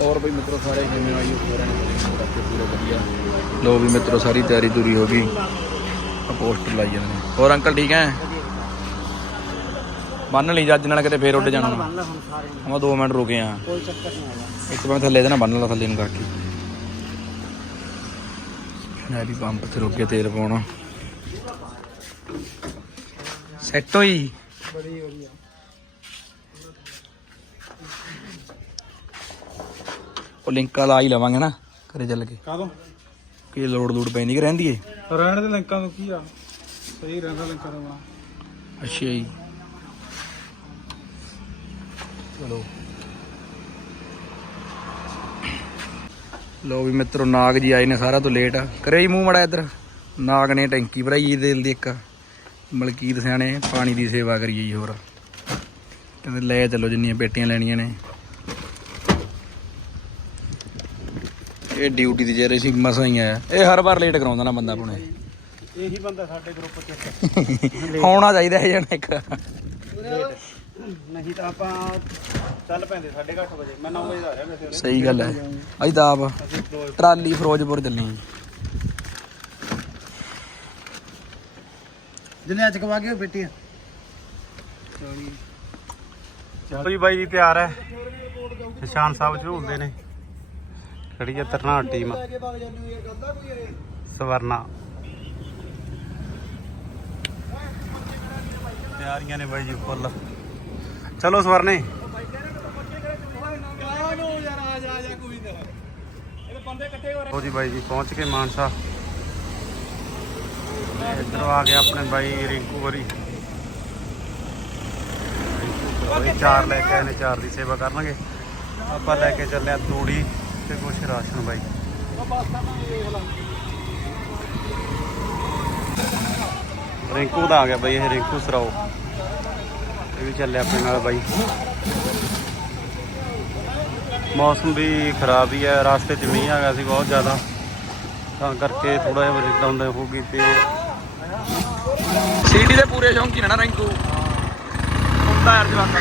ਹੋਰ ਬਈ ਮਿੱਤਰੋ ਸਾਰੇ ਕਿਵੇਂ ਆਈ ਹੋਰਾਂ ਨੇ ਪੂਰੇ ਵਧੀਆ। ਲੋ ਵੀ ਮਿੱਤਰੋ ਸਾਰੀ ਤਿਆਰੀ ਦੂਰੀ ਹੋ ਗਈ। ਆ ਪੋਸਟਰ ਲਾਈ ਜਾਂਦੇ ਨੇ। ਹੋਰ ਅੰਕਲ ਠੀਕ ਹੈ? ਬੰਨ ਲਈ ਜੱਜ ਨਾਲ ਕਿਤੇ ਫੇਰ ਉੱਡ ਜਾਣਾ। ਬੰਨ ਲੈ ਹੁਣ ਸਾਰੇ ਨੂੰ। ਮੈਂ 2 ਮਿੰਟ ਰੁਕੇ ਆ ਕੋਈ ਚੱਕਰ ਨਹੀਂ ਹੈਗਾ। ਇੱਕ ਵਾਰ ਥੱਲੇ ਦੇ ਨਾ ਬੰਨ ਲਾ ਥੱਲੇ ਨੂੰ ਕਰਕੇ। ਵੀ ਪੰਪ ਤੇ ਰੁਕ ਕੇ ਤੇਲ ਪਾਉਣਾ। ਸੈੱਟ ਹੋਈ? ਬੜੀ ਵਧੀਆ। ਉਹ ਲਿੰਕ ਵਾਲਾ ਹੀ ਲਵਾਂਗੇ ਨਾ ਘਰੇ ਚੱਲ ਕੇ। ਕਾਦੋਂ ਕੀ ਲੋਡ ਲੋਡ ਪੈਂਦੀ ਕਿ ਰਹਿੰਦੀ ਏ? ਰਹਿਣ ਦੇ ਲਿੰਕਾਂ ਨੂੰ ਕੀ ਆ? ਸਹੀ ਰਹਿੰਦਾ ਲਿੰਕਾਂ ਦਾ ਅੱਛਾ ਜੀ। ਚਲੋ। ਲੋ ਵੀ ਮਿੱਤਰੋ ਨਾਗ ਜੀ ਆਏ ਨੇ ਸਾਰਾ ਤੋਂ ਲੇਟ ਕਰੇ ਜੀ ਮੂੰਹ ਮੜਾ ਇੱਧਰ। ਨਾਗ ਨੇ ਟੈਂਕੀ ਭਰਾਈ ਜੀ ਦਿਲ ਦੀ ਇੱਕ। ਮਲਕੀਤ ਸਿਆਣੇ ਪਾਣੀ ਦੀ ਸੇਵਾ ਕਰੀਏ ਜੀ ਹੋਰ। ਕਹਿੰਦੇ ਲੈ ਚੱਲੋ ਜਿੰਨੀਆਂ ਪੇਟੀਆਂ ਲੈਣੀਆਂ ਨੇ। ਇਹ ਡਿਊਟੀ ਦੀ ਜਿਹੜੇ ਸੀ ਮਸਾਂ ਹੀ ਆਇਆ। ਇਹ ਹਰ ਵਾਰ ਲੇਟ ਕਰਾਉਂਦਾ ਨਾ ਬੰਦਾ ਆਪਣੇ। ਇਹੀ ਬੰਦਾ ਸਾਡੇ ਗਰੁੱਪ ਚ ਹੋਣਾ ਚਾਹੀਦਾ ਹੈ ਜਣ ਇੱਕ। ਨਹੀਂ ਤਾਂ ਆਪਾਂ ਚੱਲ ਪੈਂਦੇ 8:30 ਵਜੇ। ਮੈਂ 9 ਵਜੇ ਆ ਰਿਹਾ ਵੈਸੇ। ਸਹੀ ਗੱਲ ਹੈ। ਅਸੀਂ ਤਾਂ ਆਪ ਟਰਾਲੀ ਫਿਰੋਜ਼ਪੁਰ ਚੱਲੇ ਜੀ ਜਿਹਨੇ ਅੱਜ ਕਵਾ ਕੇ ਬੇਟੀਆਂ ਚਲੋ ਜੀ ਬਾਈ ਜੀ ਤਿਆਰ ਹੈ। ਨਿਸ਼ਾਨ ਸਾਹਿਬ ਝੂਲਦੇ ਨੇ। ਖੜੀ ਹੈ ਤਰਨਾਟ ਟੀਮ ਸਵਰਨਾ। ਤਿਆਰੀਆਂ ਨੇ ਬਾਈ ਜੀ, ਫੁੱਲ। ਚਲੋ ਸਵਰਨੇ। ਹੋ ਜੀ ਬਾਈ ਜੀ, ਪਹੁੰਚ ਕੇ ਮਾਨਸਾ। ਇੱਧਰ ਆ ਗਿਆ ਆਪਣੇ ਬਾਈ ਰਿੰਕੂ ਵਰੀ ਰਿੰਕੂ ਚਾਰ ਲੈ ਕੇ ਆਏ ਨੇ, ਚਾਰ ਦੀ ਸੇਵਾ ਕਰਨਗੇ। ਆਪਾਂ ਲੈ ਕੇ ਚੱਲੇ ਆ ਤੂੜੀ। ਤੇ ਕੁਛ ਰਾਸ਼ਨ ਬਾਈ। ਰਿੰਕੂ ਦਾ ਆ ਗਿਆ ਬਾਈ, ਇਹ ਰਿੰਕੂ ਸਰਾਓ। ਇਹ ਵੀ ਚੱਲਿਆ ਆਪਣੇ ਨਾਲ ਬਾਈ। ਮੌਸਮ ਵੀ ਖਰਾਬ ਹੀ ਹੈ ਰਸਤੇ 'ਚ ਮੀਂਹ ਆ ਗਿਆ ਸੀ ਬਹੁਤ ਜ਼ਿਆਦਾ। ਤਾਂ ਕਰਕੇ ਥੋੜਾ ਜਿਹਾ ਬਰਿੰਦਾ ਹੁੰਦਾ ਹੋ ਗਈ ਤੇ ਸੀਡੀ ਦੇ ਪੂਰੇ ਸ਼ੌਂਕੀ ਨਾ ਰਿੰਕੂ। ਹੁੰਦਾ ਯਾਰ ਜਵਾਕਾਂ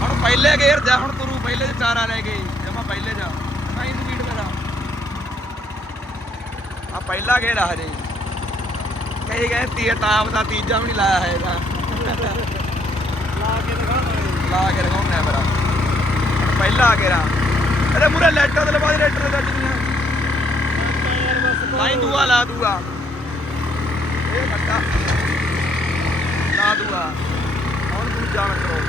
ਹੁਣ ਪਹਿਲੇ ਗੇਰ ਜਾ, ਹੁਣ ਤੁਰੂ, ਪਹਿਲੇ ਚਾਰਾ ਲੈ ਗਈ ਪਹਿਲੇ ਜਾ। ਨਹੀਂ ਸਪੀਡ ਮੇਰਾ। ਆ ਪਹਿਲਾ ਗੇਰ ਆ ਹਜੇ। ਕਈ ਗਏ ਤੀਏ ਟਾਪ ਦਾ ਤੀਜਾ ਵੀ ਨਹੀਂ ਲਾਇਆ ਹੈ ਇਹਦਾ ਲਾ ਕੇ ਦਿਖਾਉਣਾ ਲਾ ਕੇ ਰਗਾਉਣਾ ਮੇਰਾ ਹੁਣ ਪਹਿਲਾ ਆ ਗੇਰਾ ਇਹਦੇ ਮੂਰੇ ਲੈਟਰ ਦੇ ਲਵਾ ਦੇ ਲੈਟਰ ਦੇ ਗੱਡੀਆਂ ਲਾਈਨ ਦੂਆ ਲਾ ਦੂਆ। ਇਹ ਬੱਟਾ ਲਾ ਦੂਆ। ਹੁਣ ਦੂਜਾ ਕਰੋ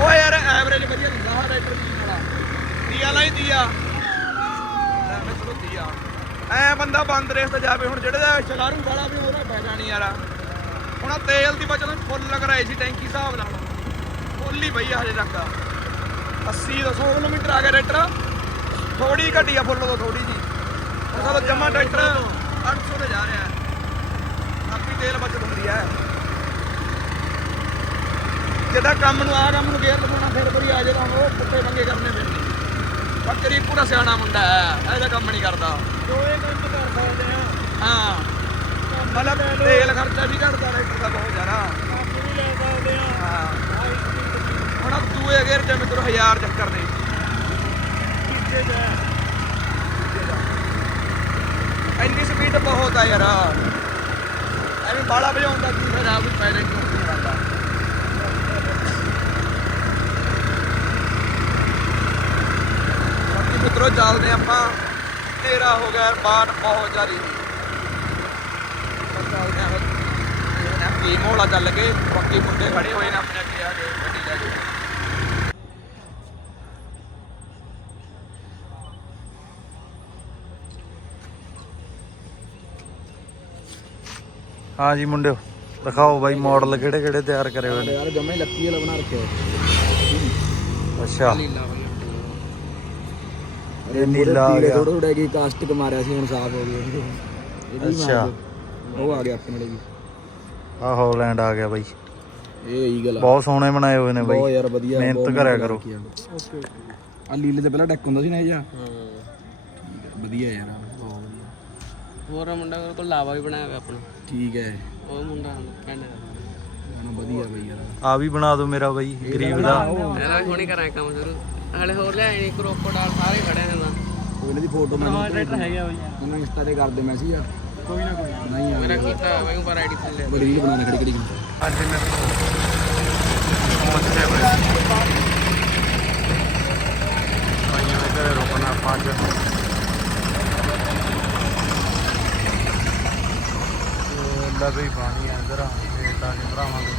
ਓਏ ਯਾਰ ਐਵਰੇਜ ਵਧੀਆ ਦਿੰਦਾ ਹਾਂ ਲੈਟਰ ਦੀ ਵਾਲਾ ਦੀਆ ਲਾਈ ਦੀਆ ਲੈ ਮੈਂ ਚਲੋ ਦੀਆ ਐ ਬੰਦਾ ਬੰਦ ਰੇਸ ਤੇ ਜਾਵੇ, ਹੁਣ ਜਿਹੜੇ ਦਾ ਸ਼ਲਾਰੂ ਵਾਲਾ ਵੀ ਉਹਦਾ ਪੈ ਜਾਣੀ ਯਾਰ। ਹੁਣ ਆਹ ਤੇਲ ਦੀ ਬਚਤ ਫੁੱਲ ਲਗਰਾਈ ਸੀ ਟੈਂਕੀ ਹਿਸਾਬ ਨਾਲ। ਫੁੱਲ ਹੀ ਪਈ ਆ ਹਜੇ ਤੱਕ। 80 ਤੋਂ 100 ਕਿਲੋਮੀਟਰ ਆ ਗਿਆ ਟਰੈਕਟਰ। ਥੋੜੀ ਘਟੀ ਆ, ਫੁੱਲ ਤੋਂ ਥੋੜੀ ਜੀ। ਹੁਣ ਸਾਡਾ ਜਮਾ ਟਰੈਕਟਰ 800 ਤੇ ਜਾ ਰਿਹਾ। ਹੈ ਆਪੀ ਤੇਲ ਬਚਤ ਹੁੰਦੀ ਹੈ ਜਿਹਦਾ ਕੰਮ ਨੂੰ ਆ ਕੰਮ ਨੂੰ ਗੇਰ ਲਗਾਉਣਾ ਫਿਰ ਬੜੀ ਆ ਜਿਹੜਾ ਉਹ ਪੁੱਟੇ ਮੰਗੇ ਕਰਨੇ ਪੈਂਦੇ ਪਰ ਤੇਰੀ ਪੂਰਾ ਸਿਆਣਾ ਮੁੰਡਾ ਹੈ ਇਹਦਾ ਕੰਮ ਨਹੀਂ ਕਰਦਾ। ਦੋਏ ਕੰਮ ਕਰ ਸਕਦੇ ਆ। ਹਾਂ। ਮਤਲਬ ਤੇਲ ਖਰਚਾ ਵੀ ਘਟਦਾ ਟਰੈਕਟਰ ਦਾ ਬਹੁਤ ਜ਼ਿਆਦਾ। ਕੰਮ ਵੀ ਲੈ ਸਕਦੇ ਆ। ਹਾਂ। ਹੁਣ ਦੂਏ ਗੇਰ ਚ ਮਿੱਤਰੋ 1000 ਚੱਕਰ ਨੇ। ਪਿੱਛੇ ਜਾ। ਇੰਨੀ ਸਪੀਡ ਬਹੁਤ ਆ ਯਾਰ। ਐਵੇਂ ਬਾਲਾ ਭਜਾਉਂਦਾ ਕੀ ਫਿਰ ਆ ਕੋਈ ਪੈਰੇ ਨਹੀਂ ਆਉਂਦਾ ਬਾਕੀ ਮਿੱਤਰੋ ਚੱਲਦੇ ਆਪਾਂ। ਤੇਰਾ ਹੋ ਗਿਆ ਬਾਟ ਬਹੁਤ ਆਪਾਂ ਚੱਲਦੇ ਆਂ ਕੀ ਮੋਲਾ ਚੱਲ ਕੇ ਬਾਕੀ ਮੁੰਡੇ ਖੜੇ ਹੋਏ ਨੇ ਆਪਣੇ ਅੱਗੇ ਆ ਕੇ ਗੱਡੀ ਲੈ ਕੇ। ਹਾਂ ਜੀ ਮੁੰਡਿਓ ਦਿਖਾਓ ਬਾਈ ਮਾਡਲ ਕਿਹੜੇ ਕਿਹੜੇ ਤਿਆਰ ਕਰੇ ਹੋਏ ਨੇ। ਯਾਰ ਜਮੇ ਲੱਕੀ ਵਾਲਾ ਬਣਾ ਰੱਖਿਆ। ਅੱਛਾ। ਨੀਲਾ ਇਹ ਨੀਲਾ ਆ ਗਿਆ। ਥੋੜਾ ਥੋੜਾ ਕੀ ਕਾਸਟਿਕ ਮਾਰਿਆ ਸੀ ਹੁਣ ਸਾਫ਼ ਹੋ ਗਿਆ। ਅੱਛਾ। ਉਹ ਆ ਗਿਆ ਆਪਣੇ ਲਈ ਆ ਹਾਲੈਂਡ ਆ ਗਿਆ ਬਾਈ। ਇਹ ਇਹੀ ਗੱਲ ਆ। ਬਹੁਤ ਸੋਹਣੇ ਬਣਾਏ ਹੋਏ ਨੇ ਬਹੁਤ ਬਾਈ ਯਾਰ ਵਧੀਆ ਮਿਹਨਤ ਬਹੁਤ ਕਰਿਆ ਕਰੋ। ਓਕੇ ਆ ਲੀਲੇ ਤੇ ਪਹਿਲਾਂ ਡੈਕ ਹੁੰਦਾ ਸੀ ਨਾ ਇਹ ਜਿਹਾ। ਵਧੀਆ ਯਾਰ ਬਹੁਤ ਵਧੀਆ। ਹੋਰ ਮੁੰਡਾ ਕੋਲ ਲਾਵਾ ਵੀ ਬਣਾਇਆ ਹੋਇਆ ਆਪਣਾ। ਠੀਕ ਹੈ। ਉਹ ਮੁੰਡਾ ਪਿੰਡ ਦਾ ਵਧੀਆ ਬਈ ਯਾਰ। ਆ ਵੀ ਬਣਾ ਦਿਓ ਮੇਰਾ ਬਾਈ ਗਰੀਬ ਦਾ। ਇਹਦਾ ਹੁਣੇ ਕਰਾਂ ਕੰਮ ਸ਼ੁਰੂ। ਹਲੇ ਹੋਰ ਲੈ ਆਣੀ ਕਰੋਕੋਡਾਲ ਸਾਰੇ ਖੜੇ ਨੇ ਤਾਂ। ਇਹਨਾਂ ਦੀ ਫੋਟੋ ਮੈਂ ਹੈਗਾ ਬਾਈ। ਮੈਨੂੰ ਇੰਸਟਾ ਤੇ ਕਰ ਦੇ ਮੈਸੇਜ ਆ। ਕੋਈ ਨਾ ਕੋਈ ਨਹੀਂ ਆ ਮੇਰਾ ਕੀਤਾ ਮੈਂ ਪਰ ਆਈਡੀ ਥੱਲੇ ਬੜੀ ਰੀਲ ਬਣਾਉਣਾ ਖੜੀ ਖੜੀ ਅੱਜ ਮੈਂ ਪਹੁੰਚੇ ਬੜੇ ਭਾਈਆਂ ਦੇ ਘਰੇ ਰੁਕਣਾ ਪੰਜ ਲੱਗਾ ਵੀ ਪਾਣੀ ਆ ਇਧਰ ਤੇ ਤਾਂ ਕਿ ਭਰਾਵਾਂਗੇ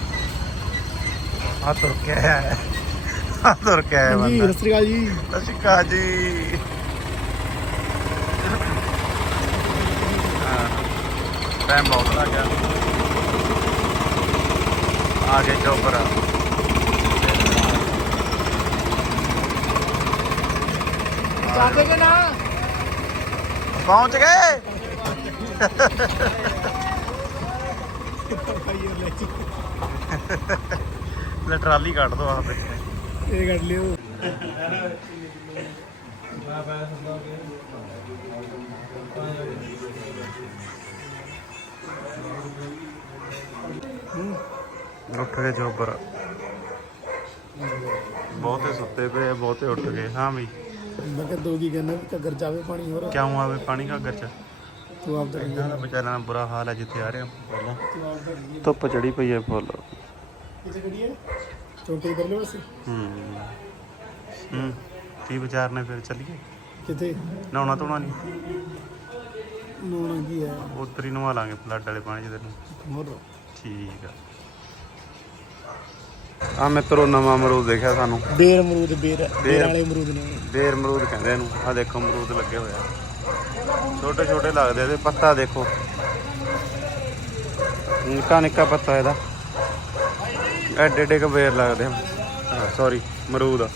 ਆ ਤੁਰ ਕੇ ਆਇਆ ਆ ਤੁਰ ਕੇ ਆਇਆ ਬੰਦਾ। ਸ੍ਰੀ ਅਕਾਲ ਜੀ। ਸਤਿ ਸ਼੍ਰੀ ਅਕਾਲ ਜੀ। ਟਾਈਮ ਬਹੁਤ ਲੱਗ ਗਿਆ। ਆ ਗਏ ਚੋਪਰ। ਚਾਹਤੇ ਕਿ ਨਾ? ਪਹੁੰਚ ਗਏ। ਲੈ ਟਰਾਲੀ ਕੱਢ ਦੋ ਆ ਪਿੱਛੇ ਇਹ ਕੱਢ ਲਿਓ। ਉੱਠ ਗਏ ਚੋਪਰ ਬਹੁਤੇ ਸੁੱਤੇ ਪਏ ਬਹੁਤੇ ਉੱਠ ਗਏ। ਹਾਂ ਵੀ। ਮੈਂ ਕਿਹਾ ਦੋ ਕੀ ਕਹਿੰਦਾ ਘੱਗਰ ਜਾਵੇ ਪਾਣੀ ਹੋਰ। ਕਿਉਂ ਆਵੇ ਪਾਣੀ ਘਾਗਰ ਚ? ਤੂੰ ਆਪ ਤਾਂ ਇਹਨਾਂ ਦਾ ਵਿਚਾਰਿਆਂ ਦਾ ਬੁਰਾ ਹਾਲ ਹੈ ਜਿੱਥੇ ਆ ਰਹੇ ਆ ਪਹਿਲਾਂ। ਧੁੱਪ ਚੜੀ ਪਈ ਹੈ ਫੁੱਲ। ਕਿੱਥੇ ਖੜੀ ਹੈ ਚੌਂਕੇ ਕਰ ਲਿਓ ਬਸ ਹੂੰ। ਹੂੰ ਕੀ ਵਿਚਾਰ ਨੇ ਫਿਰ ਚੱਲੀਏ? ਕਿੱਥੇ? ਨਹਾਉਣਾ ਧੋਣਾ ਨਹੀਂ? ਨੋਣਾ ਕੀ ਹੈ? ਉੱਤਰੀ ਨਵਾ ਲਾਂਗੇ ਫਲੱਡ ਵਾਲੇ ਪਾਣੀ ਚ ਤੈਨੂੰ। ਹੋਰ। ਠੀਕ ਆ। ਆ ਮਿੱਤਰੋ ਨਵਾਂ ਅਮਰੂਦ ਦੇਖਿਆ ਸਾਨੂੰ? ਬੇਰ ਅਮਰੂਦ ਬੇਰ ਬੇਰ ਵਾਲੇ ਅਮਰੂਦ ਨੇ। ਬੇਰ ਅਮਰੂਦ ਕਹਿੰਦੇ ਇਹਨੂੰ। ਆ ਦੇਖੋ ਅਮਰੂਦ ਲੱਗੇ ਹੋਏ ਆ। ਛੋਟੇ ਛੋਟੇ ਲੱਗਦੇ ਆ। ਇਹਦੇ ਪੱਤਾ ਦੇਖੋ। ਨਿੱਕਾ ਨਿੱਕਾ ਪੱਤਾ ਇਹਦਾ। ਐਡੇ ਐਡੇ ਕ ਲੱਗਦੇ ਆ। ਸੌਰੀ ਅਮਰੂਦ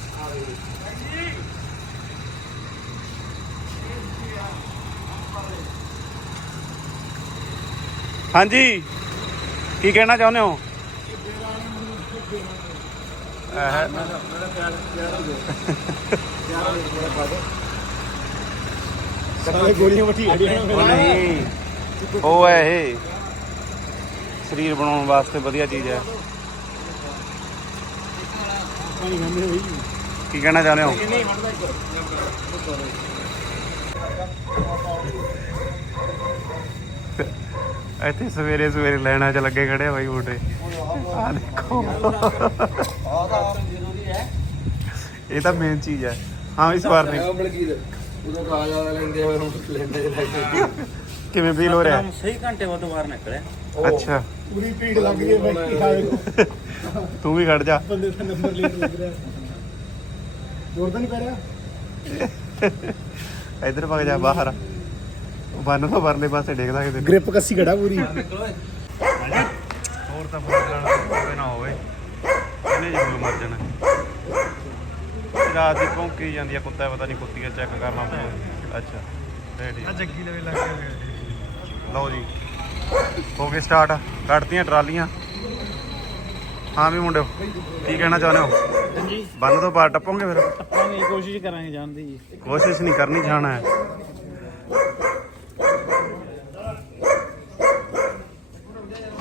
ਹਾਂਜੀ, ਕੀ ਕਹਿਣਾ ਚਾਹੁੰਦੇ ਹੋ? ਸਾਰੇ ਗੋਲੀਆਂ ਮੱਠੀ ਨਹੀਂ, ਉਹ ਹੈ ਇਹ। ਸਰੀਰ ਬਣਾਉਣ ਵਾਸਤੇ ਵਧੀਆ ਚੀਜ਼ ਹੈ। ਪਾਣੀ ਖਾਂਦੇ ਹੋਈ ਕੀ ਕਹਿਣਾ ਚਾਹੁੰਦੇ ਹੋ? ਇੱਥੇ ਸਵੇਰੇ ਸਵੇਰੇ ਲੈਣਾ ਚ ਲੱਗੇ ਖੜੇ ਆ ਬਾਈ ਬੂਟੇ। ਆ ਦੇਖੋ। ਇਹ ਤਾਂ ਮੇਨ ਚੀਜ਼ ਹੈ। ਹਾਂ ਇਸ ਵਾਰ ਨਹੀਂ। ਉਦੋਂ ਕਾ ਜਾ ਲੈਂਦੇ ਹੋਏ ਹੁਣ ਲੈਂਦੇ ਲੈ ਕਿਵੇਂ ਫੀਲ ਹੋ ਰਿਹਾ? ਸਹੀ ਘੰਟੇ ਬਾਅਦ ਬਾਹਰ ਨਿਕਲੇ ਅੱਛਾ। ਪੂਰੀ ਭੀੜ ਲੱਗ ਗਈ ਹੈ ਬਾਈ ਖਾਵੇ ਤੂੰ ਵੀ ਖੜ ਜਾ। ਬੰਦੇ ਦਾ ਨੰਬਰ ਲੇਟ ਲੱਗ ਰਿਹਾ। ਜ਼ੋਰ ਤਾਂ ਨਹੀਂ ਪੈ ਰਿਹਾ? ਇੱਧਰ ਭਗ ਜਾ ਬਾਹਰ। ਉਹ ਬੰਨ ਤੋਂ ਪਰਲੇ ਪਾਸੇ ਡੇਗਦਾ ਕਿਤੇ ਗ੍ਰਿਪ ਕੱਸੀ ਖੜਾ ਪੂਰੀ। ਹੋਰ ਤਾਂ ਜਾਣਾ ਹੋਵੇ ਨਾ ਹੋਵੇ। ਇਹਨੇ ਜਿਵੇਂ ਮਰ ਜਾਣਾ। ਰਾਤ ਦੀ ਭੌਂਕੀ ਜਾਂਦੀ ਆ ਕੁੱਤਾ ਪਤਾ ਨਹੀਂ ਕੁੱਤੀਆਂ ਚੈੱਕ ਕਰਨਾ ਪਊ। ਅੱਛਾ ਰੈਡੀ ਆ ਜੱਗੀ ਲਵੇ ਲੱਗ ਗਿਆ ਲਓ ਜੀ ਹੋ ਗਏ ਸਟਾਰਟ ਕੱਢਤੀਆਂ ਟਰਾਲੀਆਂ। ਹਾਂ ਵੀ ਮੁੰਡਿਓ ਕੀ ਕਹਿਣਾ ਚਾਹੁੰਦੇ ਹੋ? ਹਾਂਜੀ। ਬੰਨ ਤੋਂ ਬਾਹਰ ਟੱਪੋਗੇ ਫਿਰ? ਆਪਾਂ ਵੀ ਕੋਸ਼ਿਸ਼ ਕਰਾਂਗੇ ਜਾਣ ਦੀ ਜੀ। ਕੋਸ਼ਿਸ਼ ਨਹੀਂ ਕਰਨੀ ਜਾਣਾ ਹੈ।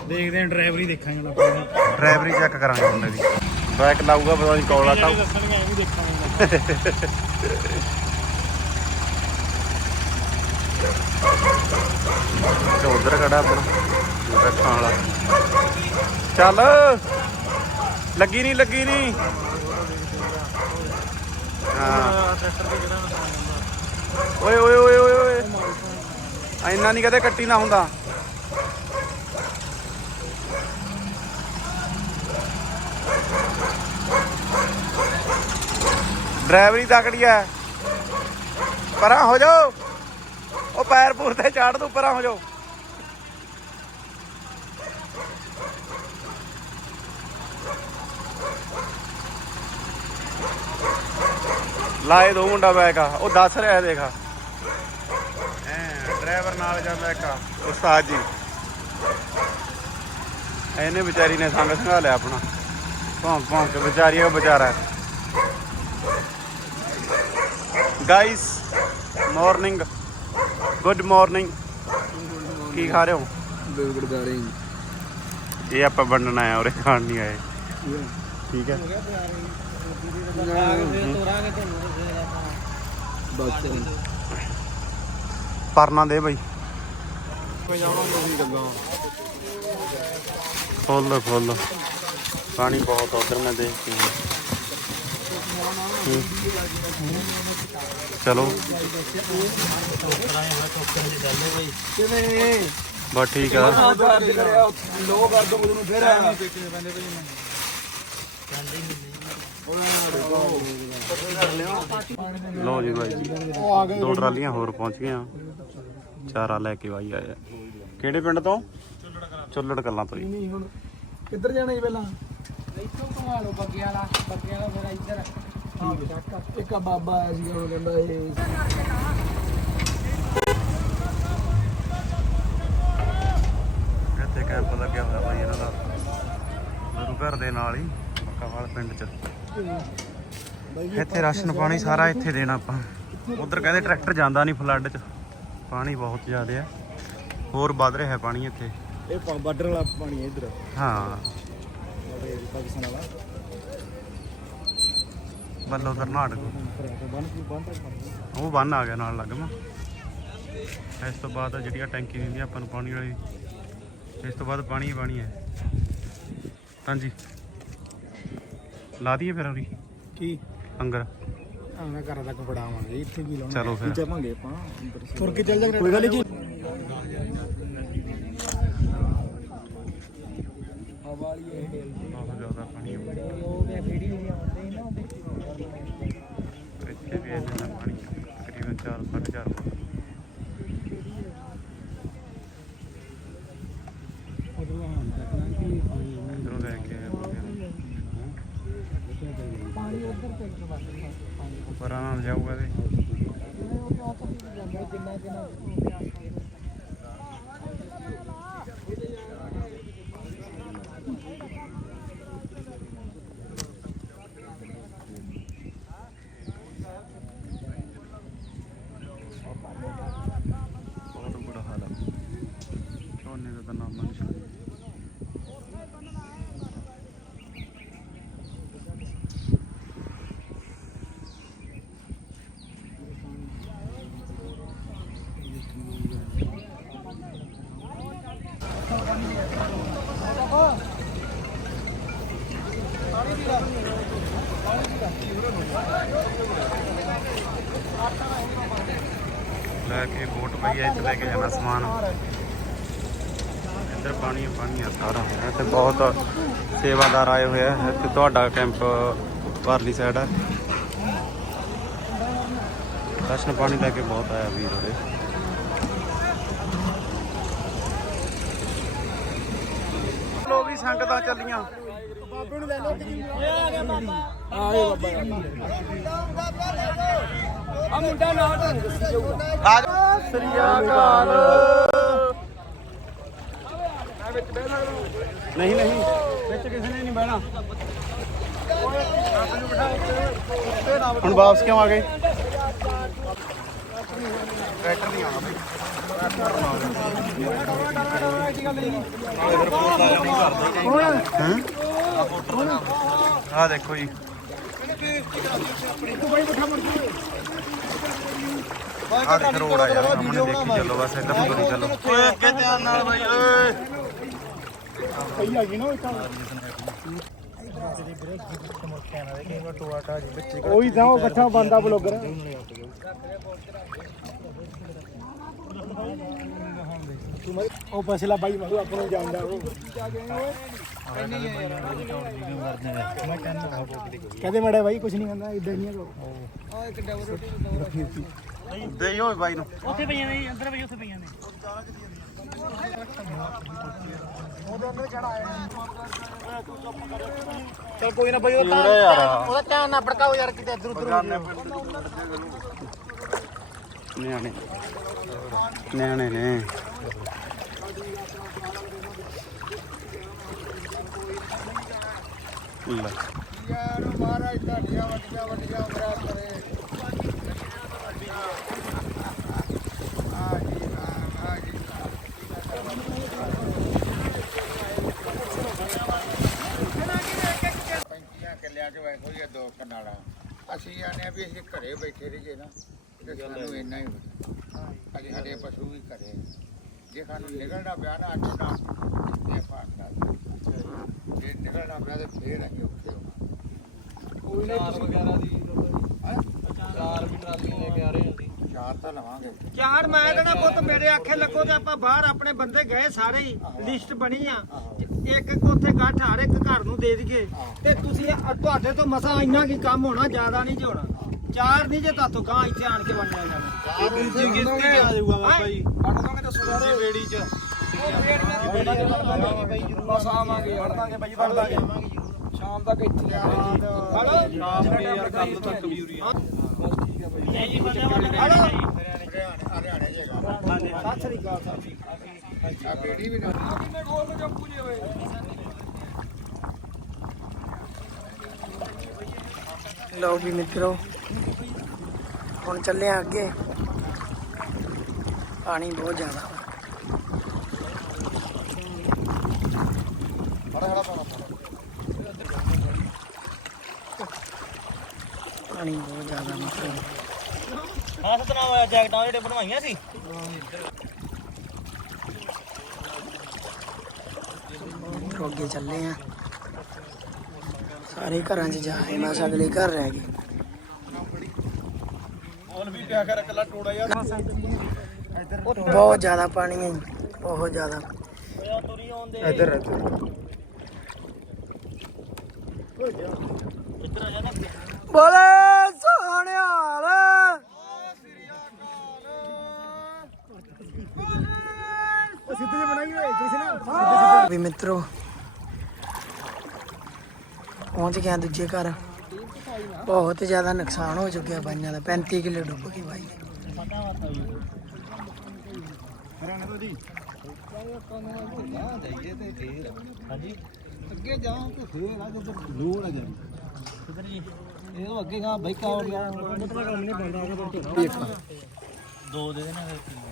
ਦੇਖਦੇ ਹਾਂ ਡਰਾਈਵਰੀ ਦੇਖਾਂਗੇ ਆਪਾਂ ਡਰਾਈਵਰੀ ਚੈੱਕ ਕਰਾਂਗੇ ਮੁੰਡੇ ਦੀ। ਬੈਕ ਲਾਊਗਾ ਪਤਾ ਨਹੀਂ ਕੌਲਾ ਟਾਊ ਦੱਸਣਗੇ ਇਹ ਵੀ ਦੇਖਾਂਗੇ ਤੇ ਉਧਰ ਖੜਾ ਆਪਣਾ ਰੱਖਾਂ ਵਾਲਾ। ਚੱਲ। ਲੱਗੀ ਨਹੀਂ ਲੱਗੀ ਨਹੀਂ। ਹਾਂ। ਓਏ ਓਏ ਓਏ ਓਏ ਓਏ। ਇੰਨਾ ਨਹੀਂ ਕਦੇ ਕੱਟੀ ਨਾ ਹੁੰਦਾ। ਡਰਾਈਵਰੀ ਤਕੜੀ ਐ ਪਰਾਂ ਹੋ ਜਾਓ। ਉਹ ਪੈਰ ਪੂਰ ਤੇ ਚਾੜ ਦੂ, ਪਰਾਂ ਹੋ ਜਾਓ। ਲਾਏ ਦੋ ਮੁੰਡਾ ਬੈਕ ਆ ਉਹ ਦੱਸ ਰਿਹਾ ਦੇਖਾ। ਐ ਡਰਾਈਵਰ ਨਾਲ ਜਾਂਦਾ ਇੱਕ ਉਸਤਾਦ ਜੀ। ਇਹਨੇ ਵਿਚਾਰੀ ਨੇ ਸੰਗ ਸੰਘਾ ਲਿਆ ਆਪਣਾ। ਭੌਂਕ ਭੌਂਕ ਕੇ ਵਿਚਾਰੀ ਉਹ ਵਿਚਾਰਾ। ਗਾਇਸ ਮਾਰਨਿੰਗ ਗੁੱਡ ਮਾਰਨਿੰਗ ਕੀ ਖਾ ਰਹੇ ਹੋ? ਬਿਲਕੁਲ ਗਾ ਰਹੀ ਇਹ ਆਪਾਂ ਵੰਡਣ ਆਏ ਆ ਉਰੇ ਖਾਣ ਨਹੀਂ ਆਏ। ਠੀਕ ਹੈ। ਪਰਨਾ ਦੇ ਬਾਈ ਖੋਲ ਖੋਲ ਪਾਣੀ ਬਹੁਤ ਉਧਰ ਮੈਂ ਦੇਖ ਕੇ। ਹੂੰ। ਚਲੋ ਬਸ ਠੀਕ ਆ ਲੋ ਕਰ ਦੋ ਮੈਨੂੰ ਫੇਰ ਆਇਆ ਲਓ ਜੀ ਬਾਈ ਜੀ ਦੋ ਟਰਾਲੀਆਂ ਹੋਰ ਪਹੁੰਚ ਗਈਆਂ। ਚਾਰਾ ਲੈ ਕੇ ਆਈ ਆਇਆ ਕਿਹੜੇ ਪਿੰਡ ਤੋਂ? ਚੁੱਲੜ ਕਲਾਂ ਤੋਂ ਜੀ। ਨਹੀਂ ਹੁਣ ਕਿੱਧਰ ਜਾਣਾ ਜੀ ਪਹਿਲਾਂ? ਇੱਥੋਂ ਘੁਮਾ ਲਓ ਬੱਗੇ ਵਾਲਾ ਬੱਗੇ ਵਾਲਾ ਫਿਰ ਇੱਧਰ। ਇੱਕ ਬਾਬਾ ਆਇਆ ਸੀਗਾ ਉਹ ਕਹਿੰਦਾ ਇਹ ਇੱਥੇ ਕੈਂਪ ਲੱਗਿਆ ਹੋਇਆ ਬਾਈ ਇਹਨਾਂ ਦਾ। ਗੁਰੂ ਘਰ ਦੇ ਨਾਲ ਹੀ ਮੱਕਾਵਾਲ ਪਿੰਡ ਚ। ਇੱਥੇ ਰਾਸ਼ਨ ਪਾਣੀ ਸਾਰਾ ਇੱਥੇ ਦੇਣਾ ਆਪਾਂ। ਉਧਰ ਕਹਿੰਦੇ ਟਰੈਕਟਰ ਜਾਂਦਾ ਨਹੀਂ ਫਲੱਡ ਚ। ਪਾਣੀ ਬਹੁਤ ਜ਼ਿਆਦਾ ਹੈ ਹੋਰ ਵੱਧ ਰਿਹਾ ਪਾਣੀ ਇੱਥੇ। ਇਹ ਬਾਰਡਰ ਵਾਲਾ ਪਾਣੀ ਹੈ ਇੱਧਰ। ਹਾਂ। ਪਾਕਿਸਤਾਨ ਵਾਲਾ। ਕਰਨਾਟਕ। ਉਹ ਬੰਨ ਆ ਗਿਆ ਨਾਲ ਲੱਗਮਾ ਇਸ ਤੋਂ ਬਾਅਦ ਜਿਹੜੀਆਂ ਟੈਂਕੀ ਦਿੰਦੀ ਆਪਾਂ ਨੂੰ ਪਾਣੀ ਵਾਲੀ ਇਸ ਤੋਂ ਬਾਅਦ ਪਾਣੀ ਹੀ ਪਾਣੀ ਹੈ। ਹਾਂਜੀ। ਲਾ ਦਈਏ ਫਿਰ ਉਹਦੀ। ਕੀ? ਅੰਗਰ। ਆਣਾ ਘਰਾਂ ਤੱਕ ਫੜਾਵਾਂਗੇ ਇੱਥੇ ਕੀ ਲਾਉਣਾ? ਚਲੋ ਫਿਰ। ਜਾਵਾਂਗੇ ਆਪਾਂ ਤੁਰ ਕੇ ਚੱਲ ਜਾ ਕੋਈ ਗੱਲ ਨਹੀਂ ਬਹੁਤ ਜ਼ਿਆਦਾ ਪਾਣੀ ਹੈ। ਉਹ ਵੀ ਵੀਡੀਓ ਵੀ ਆਉਂਦੇ ਨਾ ਉਹਦੇ ਇੱਥੇ ਵੀ ਇੰਨਾ ਦਾ ਪਾਣੀ ਹੈ, ਤਕਰੀਬਨ 4 4.5 ਫੁੱਟ ਇਧਰੋਂ ਲੈ ਕੇ ਆਏ ਬੰਦੇ ਪਾਣੀ ਉੱਧਰ ਟਰੈਕਟਰ ਵੱਲ ਉੱਪਰ ਨਾਲ ਜਾਊਗਾ ਤੇ। ਜਿੰਨਾ ਜਿੰਨਾ ਬਹੁਤ ਬੁਰਾ ਹਾਲ ਹੈ ਝੋਨੇ ਦਾ ਤਾਂ ਨਾਮ ਨਿਸ਼ਾਨ ਨਹੀਂ। ਲੈ ਕੇ ਬੋਟ ਪਈ ਹੈ ਇੱਥੇ ਲੈ ਕੇ ਜਾਣਾ ਸਮਾਨ। ਇੱਧਰ ਪਾਣੀ ਪਾਣੀ ਆ ਸਾਰਾ। ਇੱਥੇ ਬਹੁਤ ਸੇਵਾਦਾਰ ਆਏ ਹੋਏ ਆ। ਇੱਥੇ ਤੁਹਾਡਾ ਕੈਂਪ ਪਰਲੀ ਸਾਈਡ ਹੈ ਰਾਸ਼ਨ ਪਾਣੀ ਲੈ ਕੇ ਬਹੁਤ ਆਇਆ ਵੀਰ ਉਹਦੇ ਲੋ ਵੀ ਸੰਗਤਾਂ ਚੱਲੀਆਂ। ਬਾਬੇ ਨੂੰ ਲੈ ਲਓ ਇਹ ਆ ਗਿਆ ਬਾਬਾ। ਆਏ ਬਾਬਾ। ਆ ਮੁੰਡਾ ਨਾ ਆ ਸ੍ਰੀ ਅਕਾਲ। ਨਹੀਂ ਨਹੀਂ। ਵਿੱਚ ਕਿਸੇ ਨੇ ਨਹੀਂ ਬਹਿਣਾ। ਹੁਣ ਵਾਪਸ ਕਿਉਂ ਆ ਗਏ? ਟਰੈਕਟਰ ਨਹੀਂ ਆਉਣਾ ਬਈ। ਆ ਦੇਖੋ ਜੀ। ਆ ਦੇਖ ਰੋਡ ਆ ਯਾਰ ਸਾਹਮਣੇ ਦੇਖੀ ਚੱਲੋ ਬਸ ਇੱਧਰ ਨੂੰ ਕਰੀ ਚੱਲੋ। ਓਏ ਅੱਗੇ ਧਿਆਨ ਨਾਲ ਬਾਈ ਓਏ। ਸਹੀ ਆ ਗਈ ਨਾ ਉਹੀ ਤਾਂ। ਉਹ ਇਕੱਠਾ ਬੰਦਾ ਬਲੌਗਰ। ਉਹ ਪਛਲਾ ਬਾਈ ਮਗੂ ਆਪਾਂ ਨੂੰ ਜਾਣਦਾ ਉਹ। ਕਹਦੇ ਮੜਾ ਬਾਈ ਕੁਝ ਨਹੀਂ ਕਹਿੰਦਾ ਇਦਾਂ ਨਹੀਂ ਕੋ ਉਹ ਇੱਕ ਡਬਲ ਰੋਟੀ ਦੇ ਓਏ ਬਾਈ ਨੂੰ। ਉੱਥੇ ਪਈਆਂ ਨੇ ਅੰਦਰ ਪਈਆਂ ਉੱਥੇ ਪਈਆਂ ਨੇ। ਚਲ ਕੋਈ ਨਾ ਬਾਈ ਉਹ ਕਿਹੜਾ ਯਾਰ ਉਹਦਾ ਧਿਆਨ ਨਾ ਭੜਕਾਓ ਯਾਰ ਕਿਤੇ ਇਧਰ ਉਧਰ ਨਿਆਣੇ। ਨਿਆਣੇ ਨੇ। ਲੈ। ਯਾਰ ਮਹਾਰਾਜ, ਤੁਹਾਡੀਆਂ ਵੱਡੀਆਂ ਵੱਡੀਆਂ ਉਮਰਾਂ ਕਰੇ ਲਿਆ ਕੇ ਵੇਖੋ ਇਹ ਦੋ ਕਨਾਲਾ। ਅਸੀਂ ਆਨੇ ਵੀ ਅਸੀਂ ਘਰੇ ਬੈਠੇ ਰਹੀਏ ਨਾ, ਤੇ ਸਾਨੂੰ ਇੰਨਾ ਹੀ ਅਜੇ ਸਾਡੇ ਪਸ਼ੂ ਵੀ ਘਰੇ। ਜੇ ਸਾਨੂੰ ਨਿਕਲਣਾ ਪਿਆ ਨਾ ਅੱਜ ਦਾ ਤੇ ਫੇਰ ਚਾਰ ਵਗੈਰਾ ਦੀ ਹੈਂ? ਚਾਰ ਵੀ ਟਰਾਲੀਆਂ ਲੈ ਕੇ ਆ ਰਹੇ ਅਸੀਂ ਚਾਰ ਤਾਂ ਲਵਾਂਗੇ। ਚਾਰ ਮੈਂ ਕਹਿੰਦਾ ਪੁੱਤ ਮੇਰੇ ਆਖੇ ਲੱਗੋ ਤੇ ਆਪਾਂ ਬਾਹਰ ਆਪਣੇ ਬੰਦੇ ਗਏ ਸਾਰੇ ਹੀ ਲਿਸਟ ਬਣੀ ਆ। ਇੱਕ ਇੱਕ ਉੱਥੇ ਗੱਠ ਹਰ ਇੱਕ ਘਰ ਨੂੰ ਦੇ ਦਈਏ। ਤੇ ਤੁਸੀਂ ਤੁਹਾਡੇ ਤੋਂ ਮਸਾ ਇੰਨਾ ਕੀ ਕੰਮ ਹੋਣਾ ਜ਼ਿਆਦਾ ਨਹੀਂ ਜੀ ਹੋਣਾ। ਚਾਰ ਨਹੀਂ ਜੇ ਤਾਤੋਂ ਗਾਂ ਇੱਥੇ ਆਣ ਕੇ ਵੰਡਿਆ ਜਾਣਾ। ਜੀ ਕਿਸ਼ਤੀ ਆ। ਜਾਊਗਾ ਬਾਬਾ ਜੀ। ਕੱਢ ਦੋਗੇ ਤਾਂ ਸੁਧਾਰੇ ਵੇੜੀ ਚ। ਬਸ ਆਵਾਂਗੇ ਵੜ ਦਾਂਗੇ। ਬਾਈ ਵੜ ਦਾਂਗੇ। ਸ਼ਾਮ ਤੱਕ ਇੱਥੇ ਆ। ਹਲੋ ਜਿੰਨੇ ਯਾਰ ਕੱਲ ਤੱਕ ਵੀ ਉਰੀ ਆ ਬਸ ਠੀਕ ਆ ਬਾਈ ਹਲੋ ਹਰਿਆਣੇ ਹਰਿਆਣੇ ਜੇਗਾ ਸਤਿ ਸ੍ਰੀ ਅਕਾਲ ਸਤਿ ਸ੍ਰੀ ਅਕਾਲ। ਆ ਬੇੜੀ ਵੀ ਨਾ ਕਿੰਨੇ ਗੋਲ ਤੇ ਜੰਪੂ ਜੇ ਓਏ ਲਓ ਵੀ ਮਿੱਤਰੋ ਹੁਣ ਚੱਲੇ ਆ ਅੱਗੇ। ਪਾਣੀ ਬਹੁਤ ਜ਼ਿਆਦਾ ਵਾ। ਪਾਣੀ ਬਹੁਤ ਜ਼ਿਆਦਾ ਮਤਲਬ ਹਾਂ ਸਤਨਾਮ ਜੈਕਟਾਂ ਜਿਹੜੇ ਬਣਵਾਈਆਂ ਸੀ। ਤੋਂ ਅੱਗੇ ਚੱਲੇ ਆ। ਸਾਰੇ ਘਰਾਂ 'ਚ ਜਾ ਰਹੇ ਬਸ ਅਗਲੇ ਘਰ ਰਹਿ ਗਏ। ਬੋਲ ਵੀ ਕਿਆ ਕਰ ਕੱਲਾ ਟੋੜਾ ਯਾਰ ਬਹੁਤ ਜ਼ਿਆਦਾ ਪਾਣੀ ਹੈ ਜੀ, ਬਹੁਤ ਜ਼ਿਆਦਾ। ਇੱਧਰ ਇੱਧਰ ਬੋਲੇ! ਵੀ ਮਿੱਤਰੋ ਪਹੁੰਚ ਗਿਆ ਦੂਜੇ ਘਰ। ਬਹੁਤ ਜ਼ਿਆਦਾ ਨੁਕਸਾਨ ਹੋ ਚੁੱਕਿਆ ਬਾਈਆਂ ਦਾ 35 ਕਿੱਲੇ ਡੁੱਬ ਗਏ ਬਾਈ। ਅੱਗੇ ਜਾਓ ਤੇ ਫੇਰ ਆ ਜਦੋਂ ਲੋੜ ਆ ਜਾਣੀ ਕਿਧਰ ਜੀ? ਇਹ ਤੋਂ ਅੱਗੇ ਗਾ ਬਾਈਕਾ ਹੋ ਗਿਆ ਦੋ ਦੇ ਦੇਣਾ ਫਿਰ।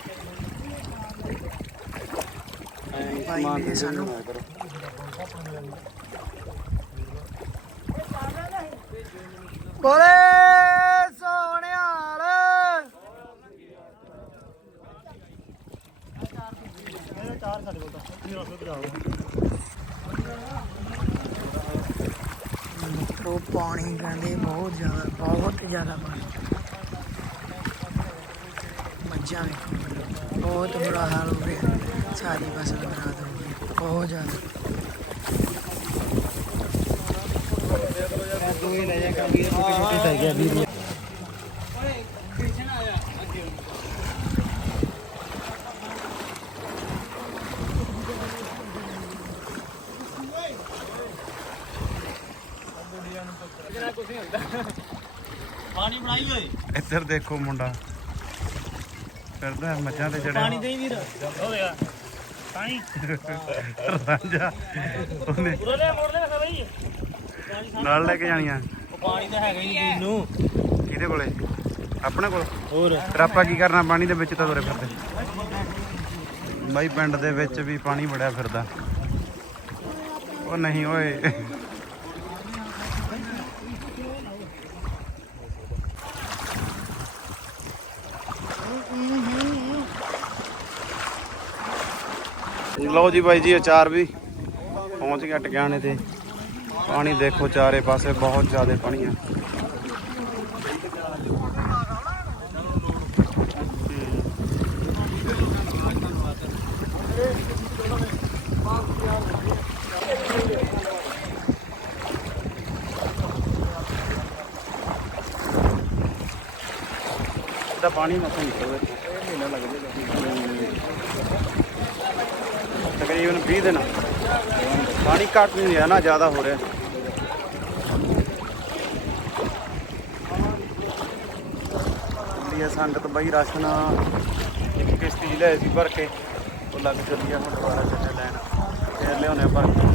ਭਾਈ ਮਿਲੇ ਸਾਨੂੰ। ਬੋਲੇ ਸੋਹਣਿਆਲ ਉਹ ਪਾਣੀ ਕਹਿੰਦੇ ਬਹੁਤ ਜ਼ਿਆਦਾ ਬਹੁਤ ਜ਼ਿਆਦਾ ਪਾਣੀ। ਮੱਝਾਂ ਵੇਖੋ। ਬਹੁਤ ਬੁਰਾ ਹਾਲ ਹੋ ਗਿਆ। ਸਾਰੀ ਫਸਲ ਬਰਬਾਦ ਹੋ ਬਹੁਤ ਜ਼ਿਆਦਾ। ਪਾਣੀ ਬਣਾਈ ਓਏ। ਇੱਧਰ ਦੇਖੋ ਮੁੰਡਾ। ਫਿਰਦਾ ਮੱਝਾਂ ਤੇ ਚੜਿਆ। ਪਾਣੀ ਦੇਈ ਵੀਰ। ਹੋ ਗਿਆ। ਰਾਂਝਾ। ਉਹਨੇ ਉਰੇ ਮੋੜ ਦੇ ਨਾ ਬਈ ਨਾਲ ਲੈ ਕੇ ਜਾਣੀਆਂ। ਪਾਣੀ ਤਾਂ ਹੈਗਾ ਹੀ ਨਹੀਂ ਨੂੰ। ਕਿਹਦੇ ਕੋਲੇ? ਆਪਣੇ ਕੋਲ? ਹੋਰ। ਫਿਰ ਆਪਾਂ ਕੀ ਕਰਨਾ? ਪਾਣੀ ਦੇ ਵਿੱਚ ਤਾਂ ਤੁਰੇ ਫਿਰਦੇ। ਬਾਈ ਪਿੰਡ ਦੇ ਵਿੱਚ ਵੀ ਪਾਣੀ ਵੜਿਆ ਫਿਰਦਾ। ਉਹ ਨਹੀਂ ਓਏ। ਲਓ ਜੀ ਬਾਈ ਜੀ ਅਚਾਰ ਵੀ। ਪਹੁੰਚ ਗਿਆ ਟਿਕਾਣੇ ਤੇ। ਪਾਣੀ ਦੇਖੋ ਚਾਰੇ ਪਾਸੇ, ਬਹੁਤ ਜ਼ਿਆਦਾ ਪਾਣੀ ਆ। ਦਾ ਪਾਣੀ ਮਸਾਂ ਨਿਕਲਦਾ। ਇਹ ਮਹੀਨਾ ਲੱਗ ਜਾਏਗਾ ਤਕਰੀਬਨ 20 ਦਿਨ। ਪਾਣੀ ਘੱਟ ਨਹੀਂ ਰਿਹਾ ਨਾ, ਜ਼ਿਆਦਾ ਹੋ ਰਿਹਾ। ਹੈ ਸੰਗਤ ਬਾਈ ਰਾਸ਼ਨ। ਇੱਕ ਕਿਸ਼ਤੀ 'ਚ ਲਿਆਏ ਸੀ ਭਰ ਕੇ। ਉਹ ਲੱਗ ਚੱਲੀ ਆ ਹੁਣ ਦੁਬਾਰਾ ਚੱਲੇ ਲੈਣ। ਫੇਰ ਲਿਆਉਣੇ ਆ ਭਰ ਕੇ।